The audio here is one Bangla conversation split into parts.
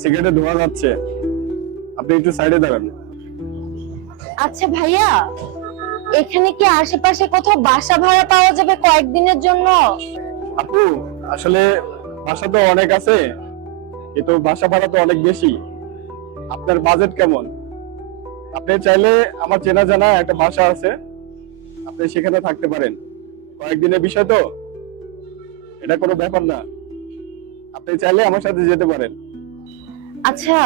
সিগারেটে ধোঁয়া যাচ্ছে, আপনি একটু সাইডে দাঁড়ান। আচ্ছা ভাইয়া, এখানে কি আশেপাশে কোথাও বাসা ভাড়া পাওয়া যাবে কয়েকদিনের জন্য? আপু, আসলে বাসা তো অনেক আছে, কিন্তু বাসা ভাড়া তো অনেক বেশি। আপনার বাজেট কেমন? আপনি চাইলে আমার চেনা জানা একটা বাসা আছে, আপনি সেখানে থাকতে পারেন। কয়েকদিনের বিষয় তো, এটা কোনো ব্যাপার না। আপনি চাইলে আমার সাথে যেতে পারেন। আচ্ছা,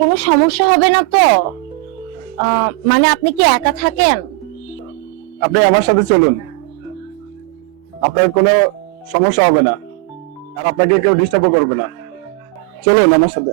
কোনো সমস্যা হবে না তো? মানে আপনি কি একা থাকেন? আপনি আমার সাথে চলুন, আপনার কোনো সমস্যা হবে না, আর আপনাকে কেউ ডিস্টার্বও করবে না। চলুন আমার সাথে।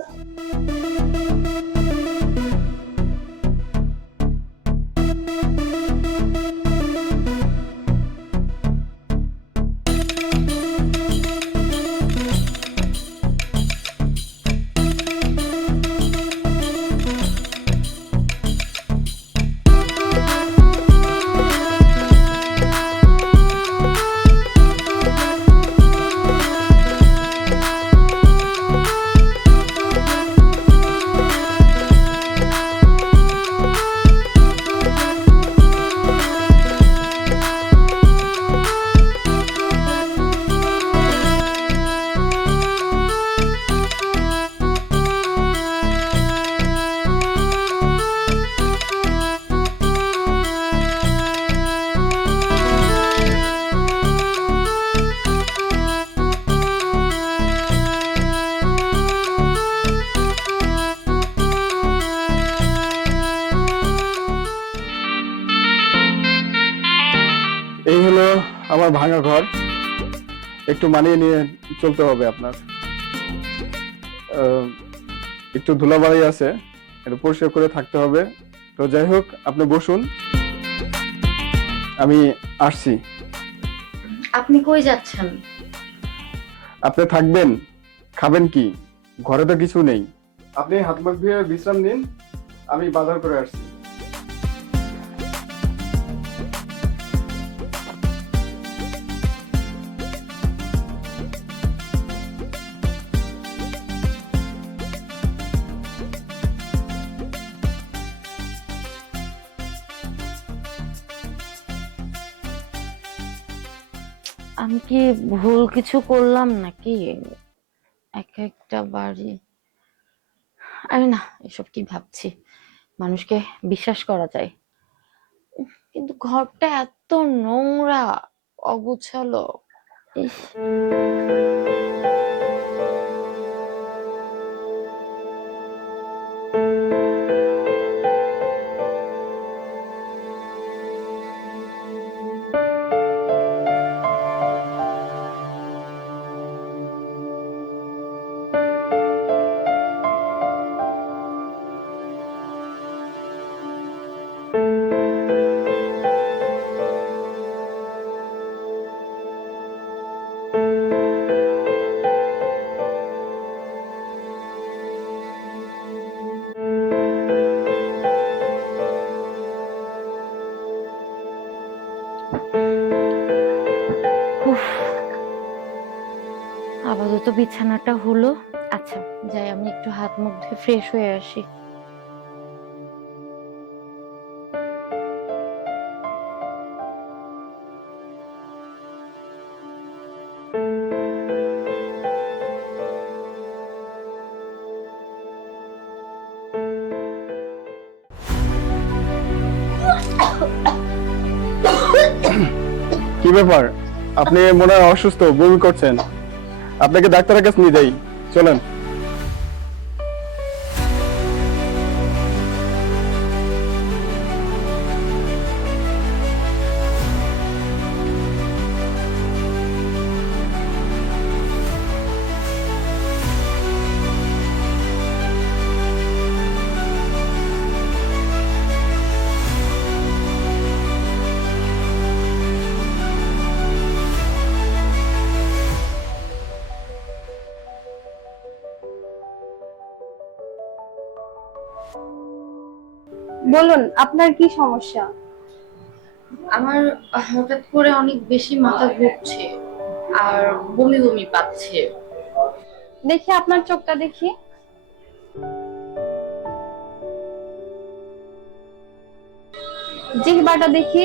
এই হলো আমার ভাঙা ঘর, একটু মানিয়ে নিয়ে চলতে হবে আপনার। আহ, একটু ধুলাবালি আছে, একটু পরিষ্কার করে থাকতে হবে। তো যাই হোক, আপনি বসুন, আমি আসছি। আপনি কই যাচ্ছেন? আপনি থাকবেন, খাবেন কি? ঘরে তো কিছু নেই। আপনি হাত মুখ ধুয়ে বিশ্রাম নিন, আমি বাজার করে আসছি। আমি কি ভুল কিছু করলাম নাকি? একা একটা বাড়ি। আরে না, এসব কি ভাবছি? মানুষকে বিশ্বাস করা যায়, কিন্তু ঘরটা এত নোংরা, অগুছালো। ইস। উফ, আপাতত বিছানাটা হলো। আচ্ছা, যাই আমি একটু হাত মুখ ধুয়ে ফ্রেশ হয়ে আসি। কি ব্যাপার, আপনি মনে হয় অসুস্থ, বমি করছেন। আপনাকে ডাক্তারের কাছে নিয়ে যাই, চলেন। বলুন, আপনার কি সমস্যা? আমার হঠাৎ করে অনেক বেশি মাথা ঘুরছে আর বমি বমি পাচ্ছে। দেখি আপনার চোখটা দেখি। জিহ্বাটা দেখি।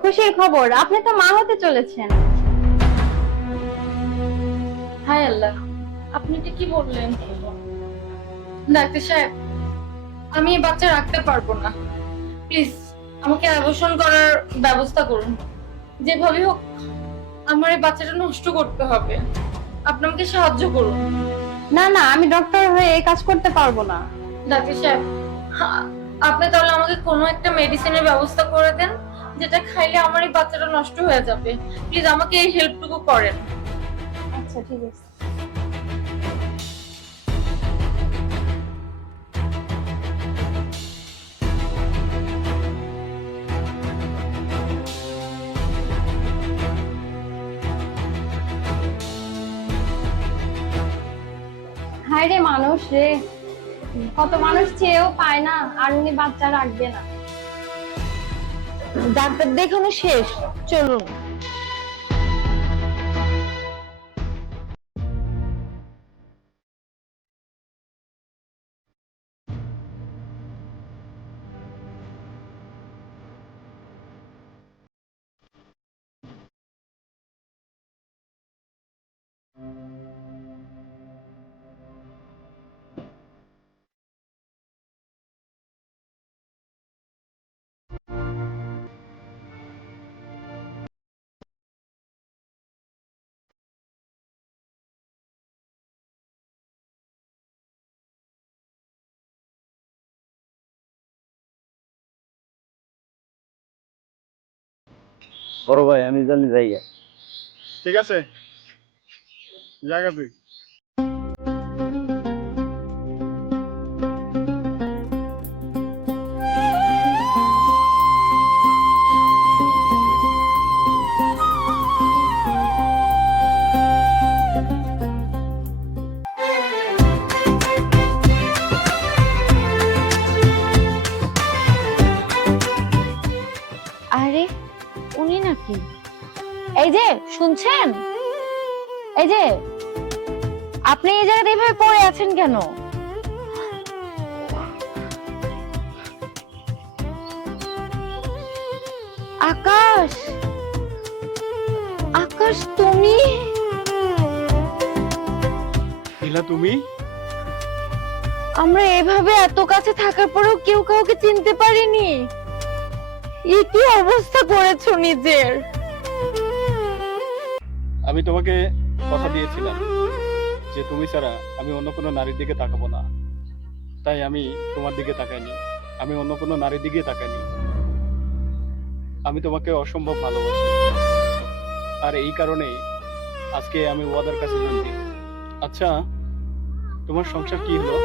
খুশির খবর, আপনি তো মা হতে চলেছেন। হায় আল্লাহ, আপনি এটা কি বললেন? ডাক্তার সাহেব, আমি এই বাচ্চা রাখতে পারবো না। প্লিজ আমাকে অ্যাবর্শন করার ব্যবস্থা করুন। যেভাবে হোক আমার এই বাচ্চাটা নষ্ট করতে হবে। আপনি আমাকে সাহায্য করুন। না না, আমি ডক্টর হয়ে এই কাজ করতে পারবো না। ডাক্তার সাহেব, আপনি তাহলে আমাকে কোনো একটা মেডিসিনের ব্যবস্থা করে দেন, যেটা খাইলে আমার এই বাচ্চাটা নষ্ট হয়ে যাবে। প্লিজ আমাকে এই হেল্পটুকু করেন। আচ্ছা ঠিক আছে। হায় রে মানুষ রে, কত মানুষ চেয়েও পায় না, আর উনি বাচ্চা রাখবে না। ডাক্তার দেখানো শেষ, চলুন। বড় ভাই আমি জানি যাই। ঠিক আছে, জায়গা তুই। আরে উনি নাকি? এই যে শুনছেন, এই যে আপনি এই জায়গাতে এইভাবে পড়ে আছেন কেন? আকাশ, আকাশ তুমি? নীলা তুমি? আমরা এভাবে এত কাছে থাকার পরেও কেউ কাউকে চিনতে পারিনি। এ কি অবস্থা করেছো নিজের? আমি তোমাকে কথা দিয়েছিলাম যে তুমি ছাড়া আমি অন্য কোনো নারীর দিকে তাকাবো না, তাই আমি তোমার দিকে তাকাইনি, আমি অন্য কোনো নারীর দিকে তাকাইনি। আমি তোমাকে অসম্ভব ভালোবাসি, আর এই কারণেই আজকে আমি ওয়াদার কাছে জানছি। আচ্ছা, তোমার সংসার কি হলো?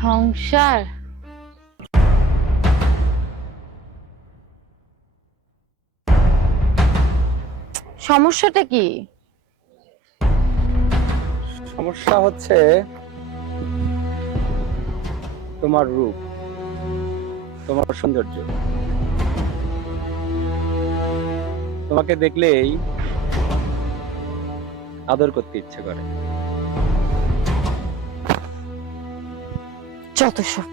সংসার? সমস্যাটা কি? সমস্যা হচ্ছে তোমার রূপ, তোমার সৌন্দর্য। তোমাকে দেখলেই আদর করতে ইচ্ছে করে। যত সব।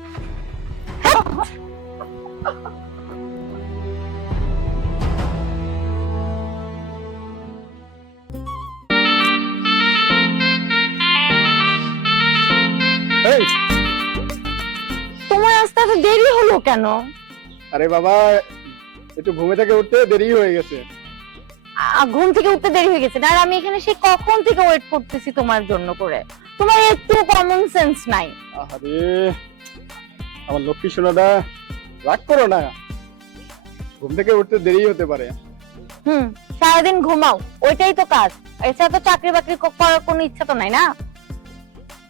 এই, তোমার আসতে এত দেরি হলো কেন? আরে বাবা, একটু ঘুমে থেকে উঠতে দেরি হয়ে গেছে। ঘুম থেকে উঠতে দেরি হয়ে গেছে, আর আমি এখানে সেই কখন থেকে ওয়েট করতেছি তোমার জন্য করে। তোমার একটু কমন সেন্স নাই। আরে আমার লক্ষ্মী সোনাদা, রাগ করো না, ঘুম থেকে উঠতে দেরি হতে পারে। সারাদিন ঘুমাও, ওইটাই তো কাজ। এছাড়া তো চাকরি বাকরি করার কোনো ইচ্ছা তো নাই না?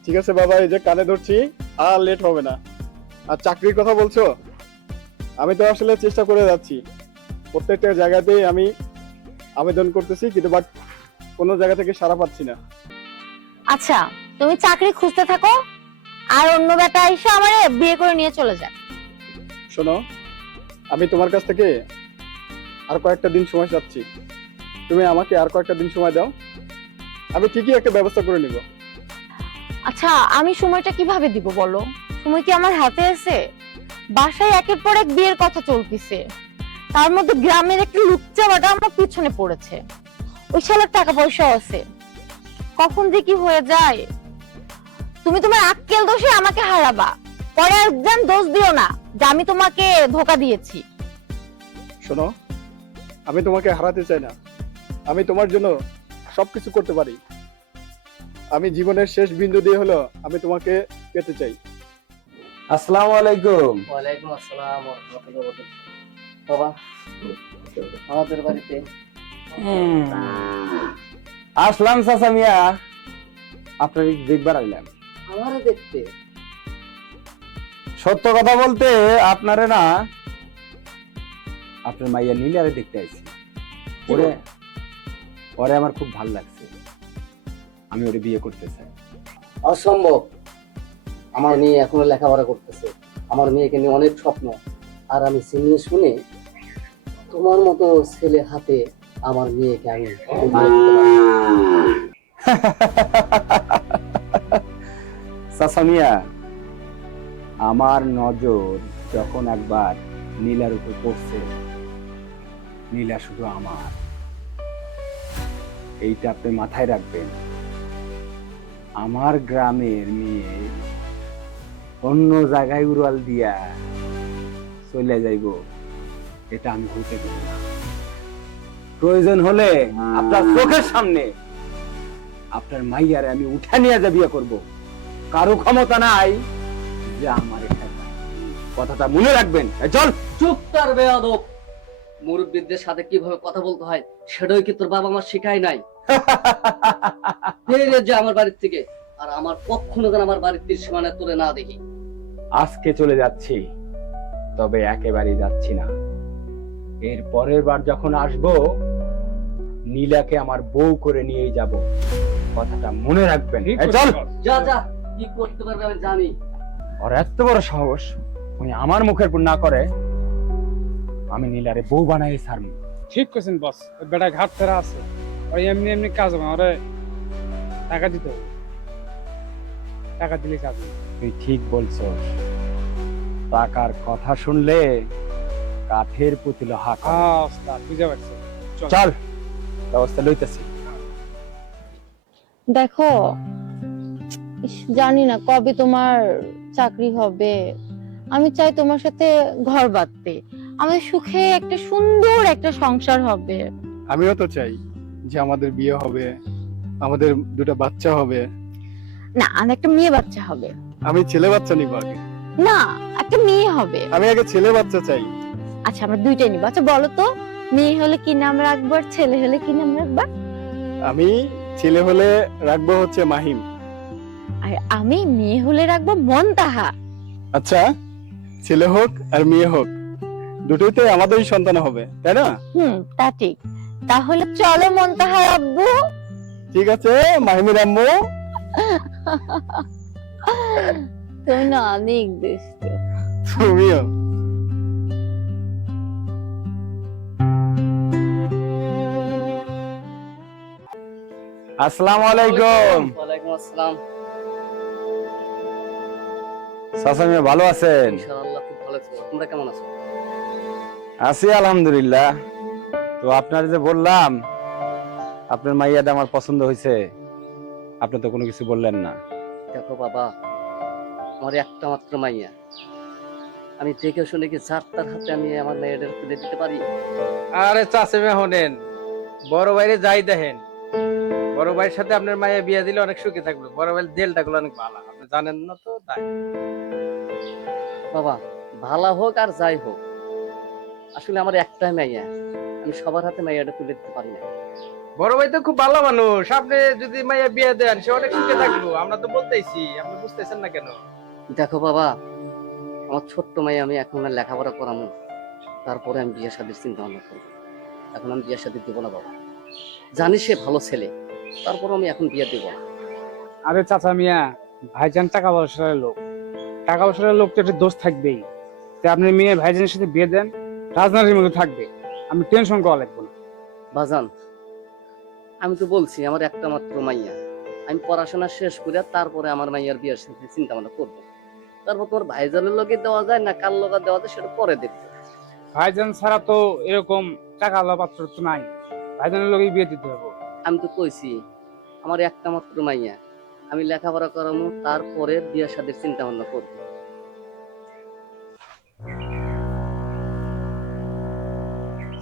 ঠিক আছে বাবা, এই যে কানে ধরছি, আর লেট হবে না। আর চাকরির কথা বলছো, আমি তো আসলে চেষ্টা করে যাচ্ছি, প্রত্যেকটা জায়গাতেই আমি আবেদন করতেছি, কিন্তু বাট কোনো জায়গা থেকে সাড়া পাচ্ছি না। আচ্ছা, তুমি চাকরি খুঁজতে থাকো, আর অন্য বেটা এসে আমারে বিয়ে করে নিয়ে চলে যায়। শোনো, আমি তোমার কাছ থেকে আর কয়েকটা দিন সময় চাচ্ছি। তুমি আমাকে আর কয়েকটা দিন সময় দাও, আমি ঠিকই একটা ব্যবস্থা করে নিব। আচ্ছা, আমি সময়টা কিভাবে দিব বলো? সময় কি আমার হাতে আছে? বাসায় একের পর এক বিয়ের কথা চলতেছে, তার মধ্যে গ্রামের একটা লুচ্চা বাটা আমার পিছনে পড়েছে। ওই শালার টাকা পয়সা আছে, কখন যে কি হয়ে যায়। তুমি তোমার আক্কেল দোষে আমাকে হারাবা, পরে আর একদম দোষ দিও না যে আমি তোমাকে ধোকা দিয়েছি। শোনো, আমি তোমাকে হারাতে চাই না, আমি তোমার জন্য সবকিছু করতে পারি। আমি জীবনের শেষ বিন্দু দিয়ে হলো আমি তোমাকে পেতে চাই। আসসালামু আলাইকুম। ওয়ালাইকুম আসসালাম ওয়া রাহমাতুল্লাহি ওয়া বারাকাতুহু। বাবা, আমাদের বাড়িতে আসলাম চাচা মিয়া, আপনার দেখবার আইলাম। আমারে দেখতে? সত্য কথা বলতে আপনারে না, আপনার মাইয়া নীলারে দেখতে আইছি। ওরে ওরে আমার খুব ভালো লাগছে, আমি ওরে বিয়ে করতে চাই। অসম্ভব, আমার মেয়ে এখনো লেখাপড়া করতেছে, আমার মেয়েকে নিয়ে অনেক স্বপ্ন। আর আমি চিনিয়ে শুনে তোমার মতো ছেলে হাতে আমার মেয়েকে আমি তুলে দিতে পারি না। চাচা মিয়া, আমার নজর যখন একবার নীলার উপর পড়ছে, নীলা শুধু আমার, এইটা আপনি মাথায় রাখবেন। আমার গ্রামের মেয়ে অন্য জায়গায় উড়াল দিয়া চলে যাইব, এটা আমি হতে দেব না। প্রয়োজন হলে আপনার চোখের সামনে আপনার মাইয়ারে আমি উঠে নিয়ে যা বিয়ে করব। কারো ক্ষমতা নাই যে আমার এখানে। কথাটা মনে রাখবেন। চল। চুপ কর বেয়াদব, মুরব্বিদের সাথে কিভাবে কথা বলতে হয় সেটাই কি তোর বাবা মা শেখায় নাই? বেরিয়ে যা আমার বাড়ির থেকে, আর আমার কখনো যেন আমার বাড়ির সীমানা তোরে না দেখি। আজকে চলে যাচ্ছি, তবে একেবারে যাচ্ছি না। এর পরের বার যখন আসবো, নীলাকে আমার বউ করে নিয়েই যাব। কথাটা মনে রাখবেন। চল। যা যা, কি করতে পারবে আমি জানি। আর এত বড় সাহস উনি আমার মুখের উপর না করে, আমি নীলারে বউ বানাই ছাড়ব। ঠিক করছেন বস, ওই বেটা ঘাট ফেরা আছে, ওই এমনি এমনি কাজ হবে না, ওরে টাকা দিতে হবে, টাকা দিলে কাজ হবে। তুই ঠিক বলছস, টাকার কথা শুনলে কাঠের পুতুল হাঁক। ওস্তাদ বুঝে পারছি। চল, ব্যবস্থা লইতেছি। দেখো, জানি না কবে তোমার চাকরি হবে। আমি চাই তোমার সাথে ঘর বাঁধতে, আমাদের সুখে একটা সুন্দর একটা সংসার হবে। আমিও তো চাই যে আমাদের বিয়ে হবে, আমাদের দুটো বাচ্চা হবে। না, আমার একটা মেয়ে বাচ্চা হবে। আমি ছেলে বাচ্চা নিব আগে। না, একটা মেয়ে হবে। আমি আগে ছেলে বাচ্চা চাই। আচ্ছা, আমরা দুইটাই নিব। আচ্ছা বলো তো, মেয়ে হলে কি নাম রাখবো আর ছেলে হলে কি নাম রাখবা? আমি ছেলে হলে রাখবো হচ্ছে মাহিম। আর আমি মেয়ে হলে রাখবো মনতাহা। আচ্ছা, ছেলে হোক আর মেয়ে হোক, দুটোইতে আমাদেরই সন্তান হবে, তাই না? তা ঠিক। তাহলে চলো মনতাহার আব্বু। ঠিক আছে মাহিমের আম্মু। তুমি না অনেক দুষ্ট। তুমিও। আসসালামু আলাইকুম। ওয়ালাইকুম আসসালাম। চাচা মিয়া ভালো আছেন? ইনশাআল্লাহ খুব ভালো আছি। তোমরা কেমন আছো? আছি আলহামদুলিল্লাহ। তো আপনার যে বললাম আপনার মাইয়াটা আমার পছন্দ হয়েছে, আপনি তো কোনো কিছু বললেন না। দেখো বাবা, আমার একটা মাত্র মাইয়া, আমি দেখে শুনে কি যার তার হাতে আমি আমার মেয়েদের তুলে দিতে পারি? আরে চাচে মে হনেন, বড় ভাইরে যাই দেখেন, বড় ভাইয়ের সাথে আপনার মায়ে বিয়ে দিলে অনেক সুখী থাকলো। বড় ভাইয়ের দেলটা গুলো অনেক ভালো, আপনি জানেন না তো তাই। বাবা, ভালো হোক আর যাই হোক, আসলে আমার একটাই মাইয়া, আমি সবার হাতে মাইয়াটা তুলে দিতে পারি না। বড় ভাই তো খুব ভালো মানুষ, আপনি যদি মাইয়া বিয়ে দেন সে অনেক সুখে থাকলো। আমরা তো বলতেইছি, আপনি বুঝতেছেন না কেন? দেখো বাবা, আমার ছোট্ট মাইয়া আমি এখন আর লেখাপড়া করামো, তারপরে আমি বিয়ে শাদীর চিন্তা ভাবনা করবো। এখন আমি বিয়ে শাদী দেবো না বাবা, জানি সে ভালো ছেলে, তারপর আমি এখন বিয়ে দেবো না। আরে চাচা মিয়া, ভাইজান টাকা পয়সার লোক, টাকা পয়সার লোক তো একটা দোষ থাকবেই। তো আপনি মেয়ে ভাইজানের সাথে বিয়ে দেন, রাজনারীর মধ্যে থাকবে, আমি টেনশন করা লাগবে না। বাজান, আমি তো বলছি আমার একটা মাত্র মাইয়া, আমি পড়াশোনা শেষ করে তারপরে আমার মাইয়ার বিয়ের সাথে চিন্তা ভাবনা করবো। তারপর তোমার ভাইজানের লগে দেওয়া যায় না কার লগে দেওয়া যায় সেটা পরে দেখবো। ভাইজান ছাড়া তো এরকম টাকা আলা পাত্র তো নাই, ভাইজানের লোকই বিয়ে দিতে হবে। আমি তো কইছি আমার একটা মাত্র মাইয়া, আমি লেখাপড়া করামু তারপরে বিয়ের সাথে চিন্তা ভাবনা করবো।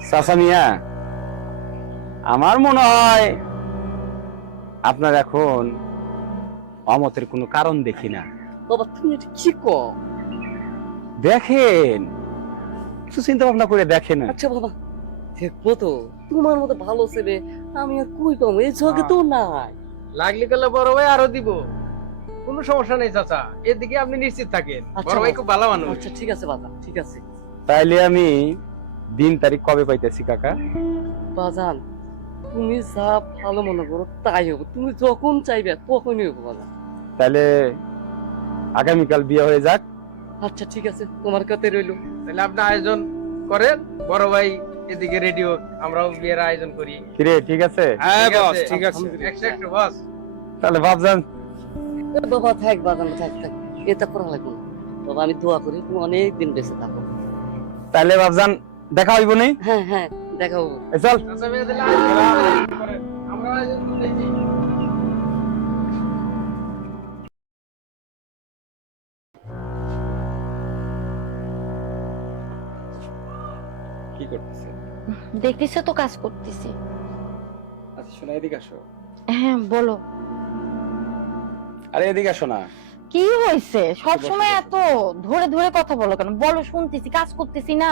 চাচা মিয়া, আমার মনে হয় আপনার এখন অমতের কোনো কারণ দেখি না। বাবা তুমি এটা কি কও? দেখেন, কিছু চিন্তা ভাবনা করে দেখেন। আচ্ছা বাবা দেখবো তো, তোমার মতো ভালো ছেলে আমি আর কই পাবো, এই জগে তো নাই। লাগলে গেলে বড় ভাই আরো দিব, কোনো সমস্যা নেই চাচা, এদিকে আপনি নিশ্চিত থাকেন, আচ্ছা বড় ভাই বাবা। খুব ভালো মানুষ। আচ্ছা ঠিক আছে বাবা, ঠিক আছে। তাইলে আমি দিন তারিখ কবে পাইতেছি কাকা? বাজান তুমি যা ভালো মনে করো তাই হবে, তুমি যখন চাইবে তখনই হবে বাজান। তাহলে আগামীকাল বিয়ে হয়ে যাক। আচ্ছা ঠিক আছে, তোমার কাছে রইলো। তাহলে আপনি আয়োজন করেন, বড় ভাই এদিকে রেডি হোক, আমরাও বিয়ের আয়োজন করি। কিরে, ঠিক আছে? হ্যাঁ ঠিক বস, আছে। ঠিক আছে। একটু বস। তাহলে ভাবজান, বাবা থাক বাজান, থাক থাক, এটা করা লাগবে না। বাবা আমি দোয়া করি তুমি অনেক দিন বেঁচে থাকো। তাহলে ভাবজান দেখা হইব নি? হ্যাঁ হ্যাঁ দেখা হবে। চল। চাচা মেয়ে দিলে আয়োজন করেন, আমরাও আয়োজন করতেছি। কি করতেছে? দেখতেছো তো কাজ করতেছি। আচ্ছা শোনা, এদিকে আসো। হ্যাঁ বলো, আরে এদিকে আসো না। কি হয়েছে? সবসময় এত ধরে ধরে কথা বলো কেন? বলো, শুনতেছি, কাজ করতেছি না।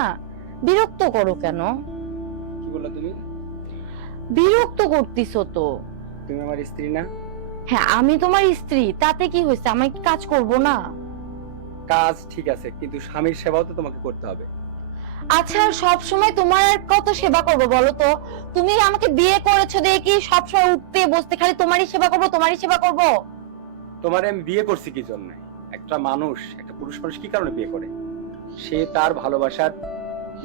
বিরক্ত করো কেন? কি বললা তুমি? বিরক্ত করতেছো তো। তুমি আমার স্ত্রী না? হ্যাঁ আমি তোমার স্ত্রী, তাতে কি হয়েছে? আমি কি কাজ করব না? কাজ ঠিক আছে, কিন্তু স্বামীর সেবাও তো তোমাকে করতে হবে। আচ্ছা সব সময় তোমার আর কত সেবা করবো বলো তো? তুমি আমাকে বিয়ে করেছো দিয়ে কি সবসময় উঠতে বসতে খালি তোমারই সেবা করবো, তোমারই সেবা করবো? তোমারে আমি বিয়ে করছি কি জন্য? একটা মানুষ, একটা পুরুষ মানুষ কি কারণে বিয়ে করে? সে তার ভালোবাসার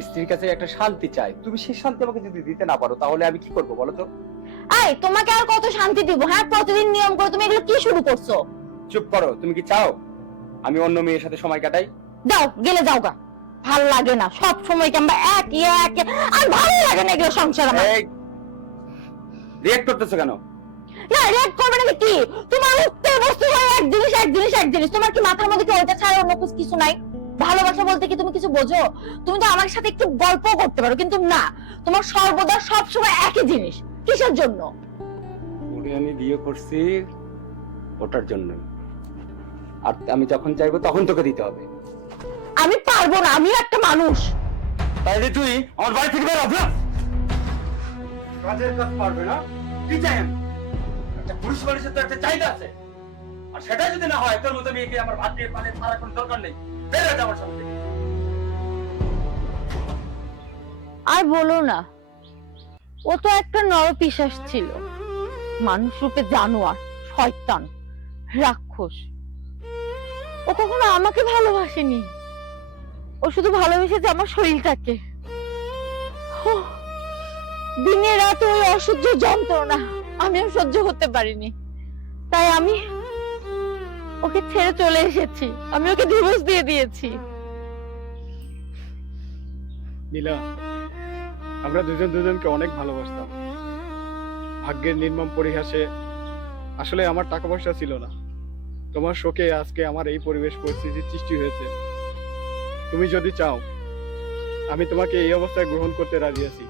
স্ত্রীর কাছে একটা শান্তি চায়। তুমি সেই শান্তি আমাকে যদি দিতে না পারো তাহলে আমি কি করব বলো তো? এই তোমাকে আর কত শান্তি দিব? হ্যাঁ প্রতিদিন নিয়ম করে তুমি এগুলো কি শুরু করছো? চুপ করো। তুমি কি চাও আমি অন্য মেয়ের সাথে সময় কাটাই? যাও, গেলে যাও গা। ভালো লাগে না সব সময় কিংবা একই একই, আর ভালো লাগে না এগুলো সংসার আমার। এই রিঅ্যাক্ট করতেছো কেন? না রেড করবে নাকি কি? তোমার উঠতে বসতে হয় এক জিনিস এক জিনিস এক জিনিস। তোমার কি মাথার মধ্যে কি ওইটা ছাড়া অন্য কিছু নাই? ভালোবাসা বলতে কি তুমি কিছু বোঝো? তুমি তো আমার সাথে একটু গল্প করতে পারো, কিন্তু না, তোমার সর্বদা সব সময় একই জিনিস। কিসের জন্য? ওরে আমি বিয়ে করছি ওটার জন্য, আর আমি যখন চাইবো তখন তোকে দিতে হবে। আমি পারবো না, আমি একটা মানুষ। তাইলে তুই আমার বাড়ি থেকে বের হ। কাজের কাজ পারবে না? কি চাই আমি? একটা পুরুষ মানুষের তো একটা চাহিদা আছে, আর সেটা যদি না হয় তোর মতো মেয়েকে আমার ভাত দিয়ে পানি ছাড়ার কোনো দরকার নেই। বের হয়ে যা আমার সামনে থেকে। আর বলো না, ও তো একটা নরপিশাচ ছিল, মানুষ রূপে জানোয়ার, শয়তান, রাক্ষস। ও কখনো আমাকে ভালোবাসেনি, ও শুধু ভালোবেসেছে আমার শরীরটাকে। দিনে রাতে ওই অসহ্য যন্ত্রণা আমিও সহ্য করতে পারিনি, তাই আমি ওকে ছেড়ে চলে এসেছি। আমি ওকে ডিভোর্স দিয়ে দিয়েছি। নীলা, আমরা দুজন দুজনকে অনেক ভালোবাসতাম। ভাগ্যের নির্মম পরিহাসে আসলে আমার টাকা পয়সা ছিল না। তোমার শোকে আজকে আমার এই পরিবেশ পরিস্থিতির সৃষ্টি হয়েছে। তুমি যদি চাও আমি তোমাকে এই অবস্থায় গ্রহণ করতে রাজি আছি।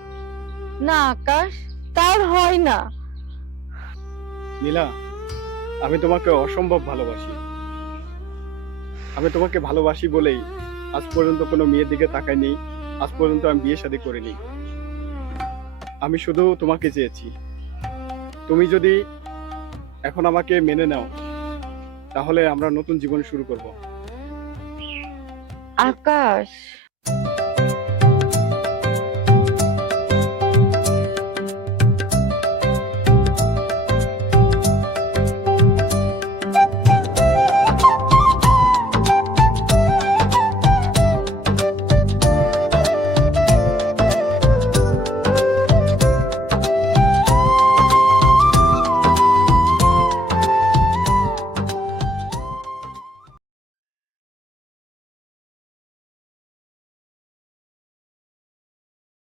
না আকাশ, তার হয় না। নীলা, আমি তোমাকে অসম্ভব ভালোবাসি। আমি তোমাকে ভালোবাসি বলেই আজ পর্যন্ত কোনো মেয়ের দিকে তাকাইনি, আজ পর্যন্ত আমি বিয়ে শাদী করিনি। আমি শুধু তোমাকে চেয়েছি। তুমি যদি এখন আমাকে মেনে নাও তাহলে আমরা নতুন জীবন শুরু করব। আকাশ